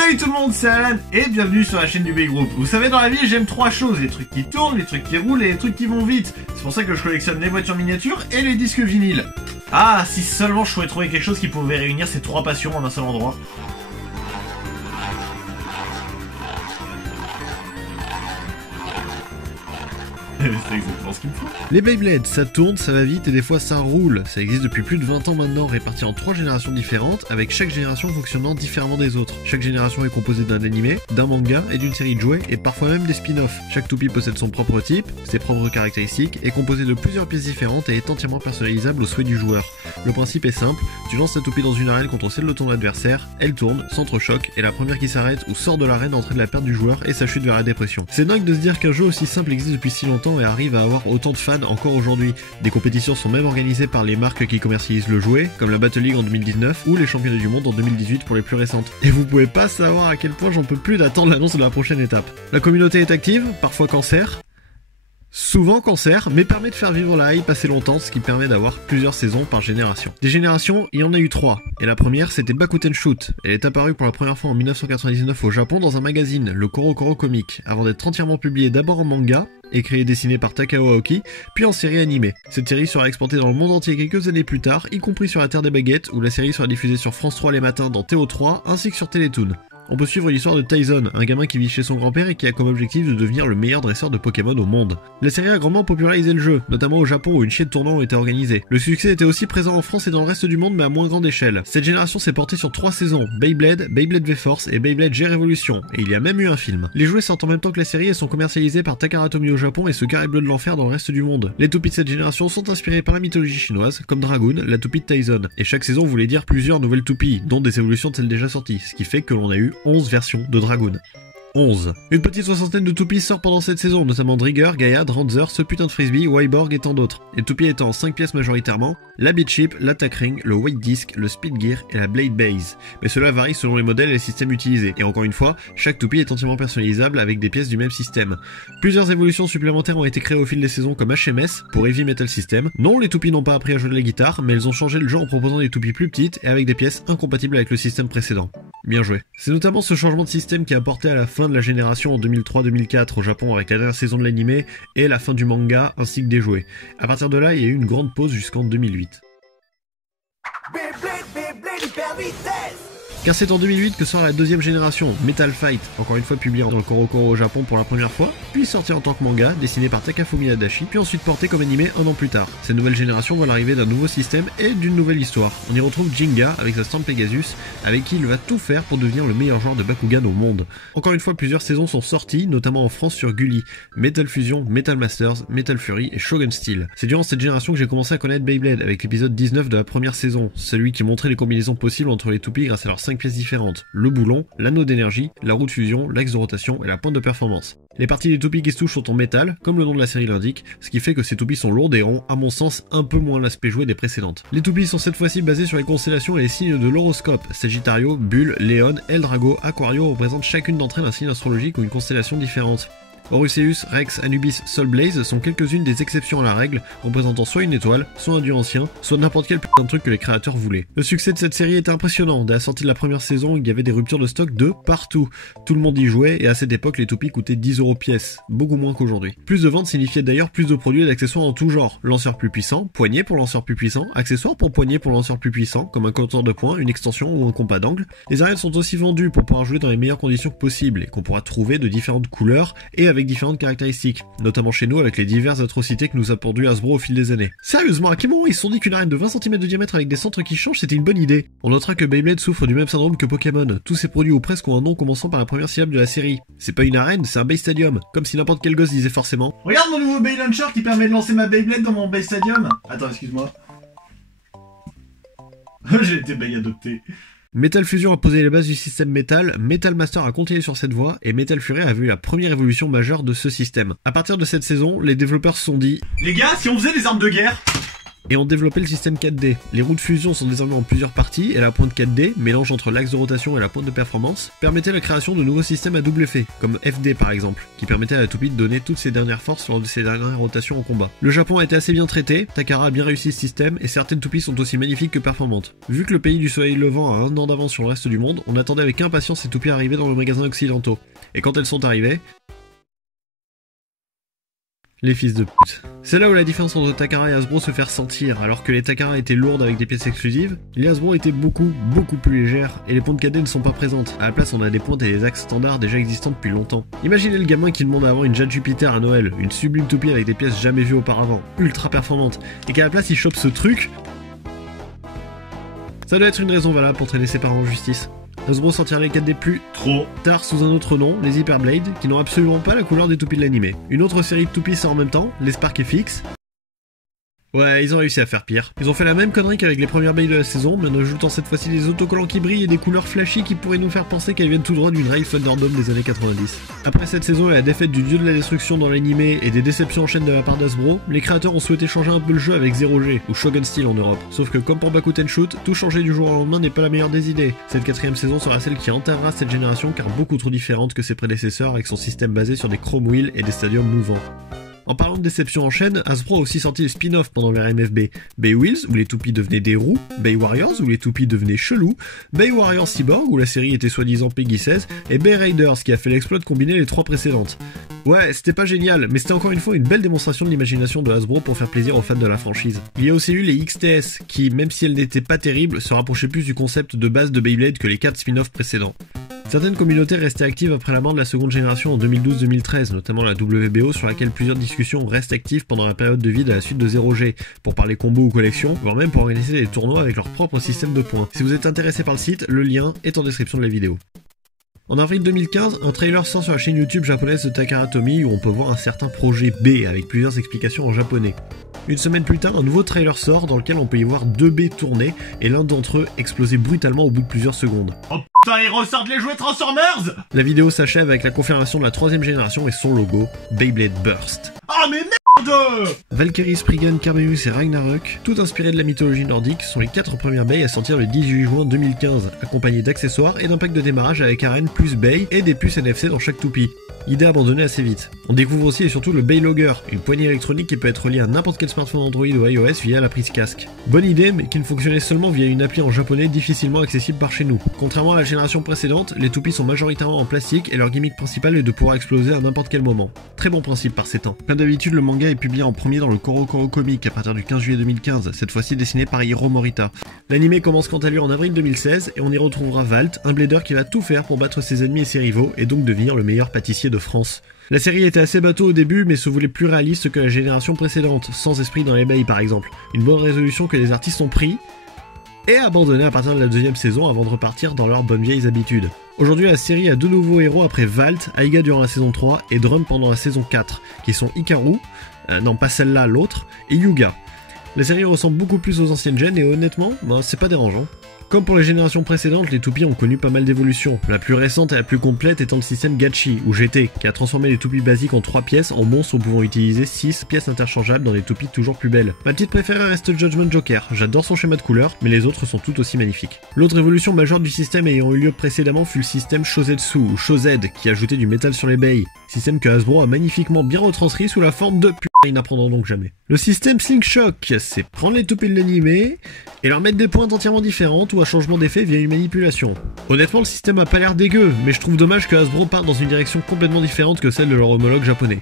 Salut tout le monde, c'est Alan et bienvenue sur la chaîne du B-Group. Vous savez, dans la vie, j'aime trois choses: les trucs qui tournent, les trucs qui roulent et les trucs qui vont vite. C'est pour ça que je collectionne les voitures miniatures et les disques vinyles. Ah, si seulement je pouvais trouver quelque chose qui pouvait réunir ces trois passions en un seul endroit. C'est exactement ce qu'il me faut. Les Beyblade, ça tourne, ça va vite et des fois ça roule. Ça existe depuis plus de 20 ans maintenant, répartis en 3 générations différentes, avec chaque génération fonctionnant différemment des autres. Chaque génération est composée d'un animé, d'un manga et d'une série de jouets, et parfois même des spin-offs. Chaque toupie possède son propre type, ses propres caractéristiques, est composée de plusieurs pièces différentes et est entièrement personnalisable au souhait du joueur. Le principe est simple, tu lances ta toupie dans une arène contre celle de ton adversaire, elle tourne, s'entrechoque, et la première qui s'arrête ou sort de l'arène entraîne la perte du joueur et sa chute vers la dépression. C'est dingue de se dire qu'un jeu aussi simple existe depuis si longtemps et arrive à avoir autant de fans encore aujourd'hui. Des compétitions sont même organisées par les marques qui commercialisent le jouet, comme la Battle League en 2019 ou les championnats du monde en 2018 pour les plus récentes. Et vous pouvez pas savoir à quel point j'en peux plus d'attendre l'annonce de la prochaine étape. La communauté est active, parfois cancer. Souvent cancer, mais permet de faire vivre la hype assez longtemps, ce qui permet d'avoir plusieurs saisons par génération. Des générations, il y en a eu 3, et la première c'était Bakuten Shoot. Elle est apparue pour la première fois en 1999 au Japon dans un magazine, le CoroCoro Comic, avant d'être entièrement publiée d'abord en manga, écrit et dessiné par Takao Aoki, puis en série animée. Cette série sera exportée dans le monde entier quelques années plus tard, y compris sur la Terre des Baguettes, où la série sera diffusée sur France 3 les matins dans TO3, ainsi que sur Télétoon. On peut suivre l'histoire de Tyson, un gamin qui vit chez son grand-père et qui a comme objectif de devenir le meilleur dresseur de Pokémon au monde. La série a grandement popularisé le jeu, notamment au Japon où une chier de tournois ont été organisés. Le succès était aussi présent en France et dans le reste du monde mais à moins grande échelle. Cette génération s'est portée sur 3 saisons, Beyblade, Beyblade V-Force et Beyblade G-Revolution, et il y a même eu un film. Les jouets sortent en même temps que la série et sont commercialisés par Takara Tomy au Japon et ce carré bleu de l'enfer dans le reste du monde. Les toupies de cette génération sont inspirées par la mythologie chinoise, comme Dragoon, la toupie de Tyson, et chaque saison voulait dire plusieurs nouvelles toupies, dont des évolutions de celles déjà sorties, ce qui fait que l'on a eu 11 versions de Dragoon. 11. Une petite soixantaine de toupies sort pendant cette saison, notamment Drigger, Gaia, Dranzer, ce putain de frisbee, Wyborg et tant d'autres. Les toupies étant en 5 pièces majoritairement, la Beat Chip, l'Attack Ring, le White Disc, le Speed Gear et la Blade Base. Mais cela varie selon les modèles et les systèmes utilisés. Et encore une fois, chaque toupie est entièrement personnalisable avec des pièces du même système. Plusieurs évolutions supplémentaires ont été créées au fil des saisons comme HMS pour Heavy Metal System. Non, les toupies n'ont pas appris à jouer de la guitare, mais elles ont changé le jeu en proposant des toupies plus petites et avec des pièces incompatibles avec le système précédent. Bien joué. C'est notamment ce changement de système qui a apporté à la fin de la génération en 2003-2004 au Japon avec la dernière saison de l'animé et la fin du manga ainsi que des jouets. À partir de là, il y a eu une grande pause jusqu'en 2008. Car c'est en 2008 que sort la deuxième génération, Metal Fight, encore une fois publié dans le CoroCoro au Japon pour la première fois, puis sorti en tant que manga, dessiné par Takafumi Adachi, puis ensuite porté comme animé un an plus tard. Cette nouvelle génération voit l'arrivée d'un nouveau système et d'une nouvelle histoire. On y retrouve Jinga avec sa stamp Pegasus, avec qui il va tout faire pour devenir le meilleur joueur de Bakugan au monde. Encore une fois, plusieurs saisons sont sorties, notamment en France sur Gulli, Metal Fusion, Metal Masters, Metal Fury et Shogun Steel. C'est durant cette génération que j'ai commencé à connaître Beyblade, avec l'épisode 19 de la première saison, celui qui montrait les combinaisons possibles entre les toupies grâce à leurs 5 pièces différentes, le boulon, l'anneau d'énergie, la roue de fusion, l'axe de rotation et la pointe de performance. Les parties des toupies qui se touchent sont en métal, comme le nom de la série l'indique, ce qui fait que ces toupies sont lourdes et ont, à mon sens, un peu moins l'aspect joué des précédentes. Les toupies sont cette fois-ci basées sur les constellations et les signes de l'horoscope. Sagittario, Bulle, Léon, Eldrago, Aquario représentent chacune d'entre elles un signe astrologique ou une constellation différente. Orpheus, Rex, Anubis, Soulblaze sont quelques-unes des exceptions à la règle, représentant soit une étoile, soit un dieu ancien, soit n'importe quel putain de truc que les créateurs voulaient. Le succès de cette série était impressionnant. Dès la sortie de la première saison, il y avait des ruptures de stock de partout. Tout le monde y jouait et à cette époque, les toupies coûtaient 10 € pièce, beaucoup moins qu'aujourd'hui. Plus de ventes signifiait d'ailleurs plus de produits et d'accessoires en tout genre. Lanceur plus puissant, poignée pour lanceur plus puissant, accessoires pour poignée pour lanceur plus puissant, comme un compteur de points, une extension ou un compas d'angle. Les arènes sont aussi vendues pour pouvoir jouer dans les meilleures conditions possibles et qu'on pourra trouver de différentes couleurs et avec différentes caractéristiques, notamment chez nous avec les diverses atrocités que nous a pondues Hasbro au fil des années. Sérieusement, à quel moment ils se sont dit qu'une arène de 20 cm de diamètre avec des centres qui changent c'était une bonne idée? On notera que Beyblade souffre du même syndrome que Pokémon. Tous ces produits ou presque ont un nom commençant par la première syllabe de la série. C'est pas une arène, c'est un Bay Stadium, comme si n'importe quel gosse disait forcément. Regarde mon nouveau Bay Launcher qui permet de lancer ma Beyblade dans mon Bay Stadium. Attends, excuse-moi. J'ai été Bay adopté. Metal Fusion a posé les bases du système Metal, Metal Master a continué sur cette voie, et Metal Fury a vu la première évolution majeure de ce système. À partir de cette saison, les développeurs se sont dit: les gars, si on faisait des armes de guerre? et ont développé le système 4D. Les roues de fusion sont désormais en plusieurs parties, et la pointe 4D, mélange entre l'axe de rotation et la pointe de performance, permettait la création de nouveaux systèmes à double effet, comme FD par exemple, qui permettait à la toupie de donner toutes ses dernières forces lors de ses dernières rotations en combat. Le Japon a été assez bien traité, Takara a bien réussi ce système, et certaines toupies sont aussi magnifiques que performantes. Vu que le pays du soleil levant a un an d'avance sur le reste du monde, on attendait avec impatience ces toupies arriver dans nos magasins occidentaux. Et quand elles sont arrivées... les fils de pute. C'est là où la différence entre Takara et Hasbro se fait ressentir. Alors que les Takara étaient lourdes avec des pièces exclusives, les Hasbro étaient beaucoup plus légères, et les pointes 4D ne sont pas présentes. À la place, on a des pointes et des axes standards déjà existants depuis longtemps. Imaginez le gamin qui demande à avoir une Jade Jupiter à Noël, une sublime toupie avec des pièces jamais vues auparavant, ultra performante, et qu'à la place il chope ce truc. Ça doit être une raison valable pour traîner ses parents en justice. Hasbro sortira les 4D plus trop tard sous un autre nom, les Hyperblade, qui n'ont absolument pas la couleur des toupies de l'animé. Une autre série de toupies sort en même temps, les Spark FX. Ouais, ils ont réussi à faire pire. Ils ont fait la même connerie qu'avec les premières bails de la saison, mais en ajoutant cette fois-ci des autocollants qui brillent et des couleurs flashy qui pourraient nous faire penser qu'elles viennent tout droit d'une Ride Thunderdome des années 90. Après cette saison et la défaite du dieu de la destruction dans l'animé et des déceptions en chaîne de la part d'Hasbro, les créateurs ont souhaité changer un peu le jeu avec Zero G, ou Shogun Steel en Europe. Sauf que comme pour Bakuten Shoot, tout changer du jour au lendemain n'est pas la meilleure des idées. Cette 4ème saison sera celle qui enterrera cette génération car beaucoup trop différente que ses prédécesseurs avec son système basé sur des chrome wheels et des stadiums mouvants. En parlant de déception en chaîne, Hasbro a aussi sorti le spin-off pendant le RMFB. Bay Wheels, où les toupies devenaient des roues, Bay Warriors, où les toupies devenaient chelous, Bay Warriors Cyborg, où la série était soi-disant Peggy 16, et Bay Raiders, qui a fait l'exploit de combiner les trois précédentes. Ouais, c'était pas génial, mais c'était encore une fois une belle démonstration de l'imagination de Hasbro pour faire plaisir aux fans de la franchise. Il y a aussi eu les XTS, qui, même si elles n'étaient pas terribles, se rapprochaient plus du concept de base de Beyblade que les 4 spin-offs précédents. Certaines communautés restaient actives après la mort de la seconde génération en 2012-2013, notamment la WBO sur laquelle plusieurs discussions restent actives pendant la période de vide à la suite de 0G, pour parler combo ou collection, voire même pour organiser des tournois avec leur propre système de points. Si vous êtes intéressé par le site, le lien est en description de la vidéo. En avril 2015, un trailer sort sur la chaîne YouTube japonaise de Takara Tomy où on peut voir un certain projet B avec plusieurs explications en japonais. Une semaine plus tard, un nouveau trailer sort dans lequel on peut y voir 2 B tourner et l'un d'entre eux exploser brutalement au bout de plusieurs secondes. Oh putain, ils ressortent les jouets Transformers! La vidéo s'achève avec la confirmation de la 3ème génération et son logo, Beyblade Burst. Ah mais merde! Valkyrie, Spriggan, Carmeus et Ragnarok, tout inspirés de la mythologie nordique, sont les 4 premières bays à sortir le 18 juin 2015, accompagnés d'accessoires et d'un pack de démarrage avec arène plus bay et des puces NFC dans chaque toupie. Idée abandonnée assez vite. On découvre aussi et surtout le Bay Logger, une poignée électronique qui peut être reliée à n'importe quel smartphone Android ou iOS via la prise casque. Bonne idée, mais qui ne fonctionnait seulement via une appli en japonais difficilement accessible par chez nous. Contrairement à la génération précédente, les toupies sont majoritairement en plastique et leur gimmick principal est de pouvoir exploser à n'importe quel moment. Très bon principe par ces temps. Comme d'habitude, le manga est publié en premier dans le Koro Koro Comic à partir du 15 juillet 2015, cette fois-ci dessiné par Hiro Morita. L'anime commence quant à lui en avril 2016 et on y retrouvera Valt, un blader qui va tout faire pour battre ses ennemis et ses rivaux et donc devenir le meilleur pâtissier de France. La série était assez bateau au début mais se voulait plus réaliste que la génération précédente, sans esprit dans les bails par exemple. Une bonne résolution que les artistes ont pris et abandonné à partir de la 2ème saison avant de repartir dans leurs bonnes vieilles habitudes. Aujourd'hui la série a 2 nouveaux héros après Valt, Aiga durant la saison 3 et Drum pendant la saison 4, qui sont Hikaru, non pas celle-là, l'autre, et Yuga. La série ressemble beaucoup plus aux anciennes gènes et honnêtement, c'est pas dérangeant. Comme pour les générations précédentes, les toupies ont connu pas mal d'évolutions, la plus récente et la plus complète étant le système Gachi, ou GT, qui a transformé les toupies basiques en 3 pièces en monstres pouvant utiliser 6 pièces interchangeables dans des toupies toujours plus belles. Ma petite préférée reste Judgment Joker, j'adore son schéma de couleurs, mais les autres sont tout aussi magnifiques. L'autre évolution majeure du système ayant eu lieu précédemment fut le système Shozetsu, ou Shozed, qui ajoutait du métal sur les bays, système que Hasbro a magnifiquement bien retranscrit sous la forme de ils n'apprendront donc jamais. Le système Slingshot, c'est prendre les toupies de l'animé et leur mettre des pointes entièrement différentes ou un changement d'effet via une manipulation. Honnêtement, le système a pas l'air dégueu, mais je trouve dommage que Hasbro parte dans une direction complètement différente que celle de leur homologue japonais.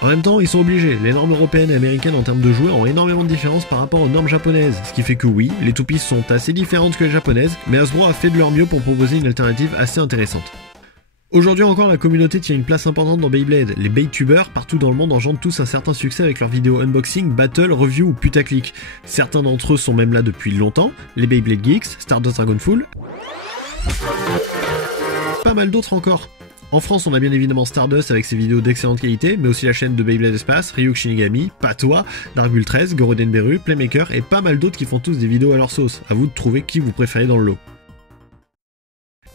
En même temps, ils sont obligés, les normes européennes et américaines en termes de jouets ont énormément de différences par rapport aux normes japonaises, ce qui fait que oui, les toupies sont assez différentes que les japonaises, mais Hasbro a fait de leur mieux pour proposer une alternative assez intéressante. Aujourd'hui encore, la communauté tient une place importante dans Beyblade. Les Beytubers partout dans le monde engendrent tous un certain succès avec leurs vidéos unboxing, battle, review ou putaclic. Certains d'entre eux sont même là depuis longtemps, les Beyblade Geeks, Stardust Dragonful, pas mal d'autres encore. En France, on a bien évidemment Stardust avec ses vidéos d'excellente qualité, mais aussi la chaîne de Beyblade Espace, Ryuk Shinigami, Patois, Darkbull 13, Goroden Beru, Playmaker et pas mal d'autres qui font tous des vidéos à leur sauce. À vous de trouver qui vous préférez dans le lot.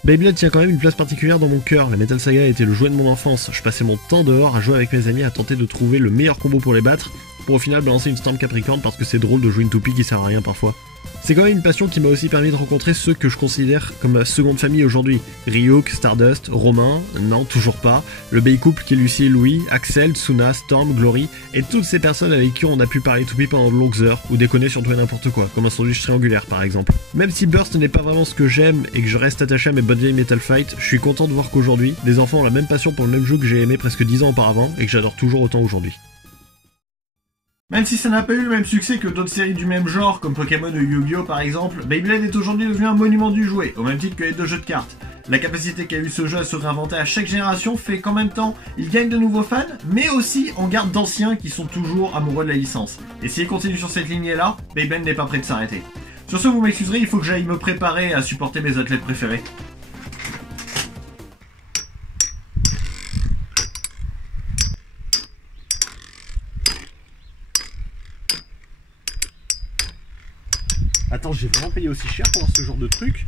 Beyblade tient quand même une place particulière dans mon cœur. La Metal Saga était le jouet de mon enfance. Je passais mon temps dehors à jouer avec mes amis à tenter de trouver le meilleur combo pour les battre, pour au final balancer une Storm Capricorn parce que c'est drôle de jouer une toupie qui sert à rien parfois. C'est quand même une passion qui m'a aussi permis de rencontrer ceux que je considère comme ma seconde famille aujourd'hui. Ryuk, Stardust, Romain, non toujours pas, le Bay Couple qui est Lucie et Louis, Axel, Tsuna, Storm, Glory, et toutes ces personnes avec qui on a pu parler toupie pendant de longues heures, ou déconner sur tout et n'importe quoi, comme un sandwich triangulaire par exemple. Même si Burst n'est pas vraiment ce que j'aime et que je reste attaché à mes bonnes vieilles Metal Fight, je suis content de voir qu'aujourd'hui, des enfants ont la même passion pour le même jeu que j'ai aimé presque 10 ans auparavant et que j'adore toujours autant aujourd'hui. Même si ça n'a pas eu le même succès que d'autres séries du même genre, comme Pokémon ou Yu-Gi-Oh par exemple, Beyblade est aujourd'hui devenu un monument du jouet, au même titre que les deux jeux de cartes. La capacité qu'a eu ce jeu à se réinventer à chaque génération fait qu'en même temps, il gagne de nouveaux fans, mais aussi on garde d'anciens qui sont toujours amoureux de la licence. Et s'il continue sur cette lignée-là, Beyblade n'est pas prêt de s'arrêter. Sur ce, vous m'excuserez, il faut que j'aille me préparer à supporter mes athlètes préférés. Attends, j'ai vraiment payé aussi cher pour avoir ce genre de truc?